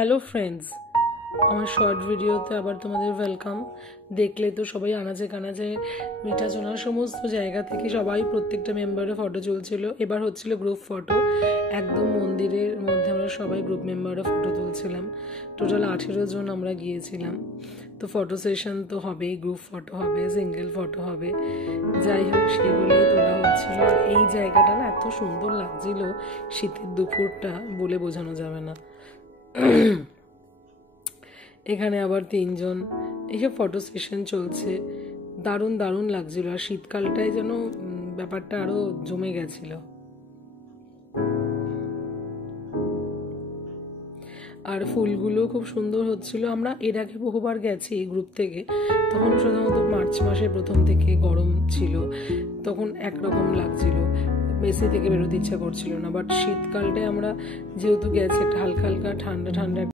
Hello friends, আমার short ভিডিওতে আবার তোমাদের ওয়েলকাম। দেখলে তো সবাই আনাচে কানাচে মিঠাচোনা সমস্ত জায়গা থেকে সবাই প্রত্যেকটা মেম্বারের ফটো চলছিল। এবার হচ্ছিল গ্রুপ ফটো, একদম মন্দিরের মধ্যে আমরা সবাই গ্রুপ মেম্বাররা ফটো তুলছিলাম। টোটাল 18 জন আমরা গিয়েছিলাম। তো ফটো সেশন তো হবেই, গ্রুপ ফটো হবে, সিঙ্গেল ফটো হবে, যাই হোক সেগুলোই তোলা হচ্ছিল। আর এই জায়গাটা না এত সুন্দর লাগছিল, শীতের দুপুরটা বলে বোঝানো যাবে না। এখানে আবার 3 জন এইসব ফটো সেশন চলছে, দারুণ দারুণ লাগছিল। আর শীতকালটায় যেন ব্যাপারটা আরো জমে গেছিল। আর ফুলগুলো খুব সুন্দর হচ্ছিল। আমরা এর আগে বহুবার গেছি এই গ্রুপ থেকে, তখন সাধারণত মার্চ মাসে প্রথম থেকে গরম ছিল, তখন একরকম লাগছিল, বেশি থেকে বেরোতে ইচ্ছা করছিল না। বাট শীতকালটায় আমরা যেহেতু গেছি, একটা হালকা হালকা ঠান্ডা ঠান্ডা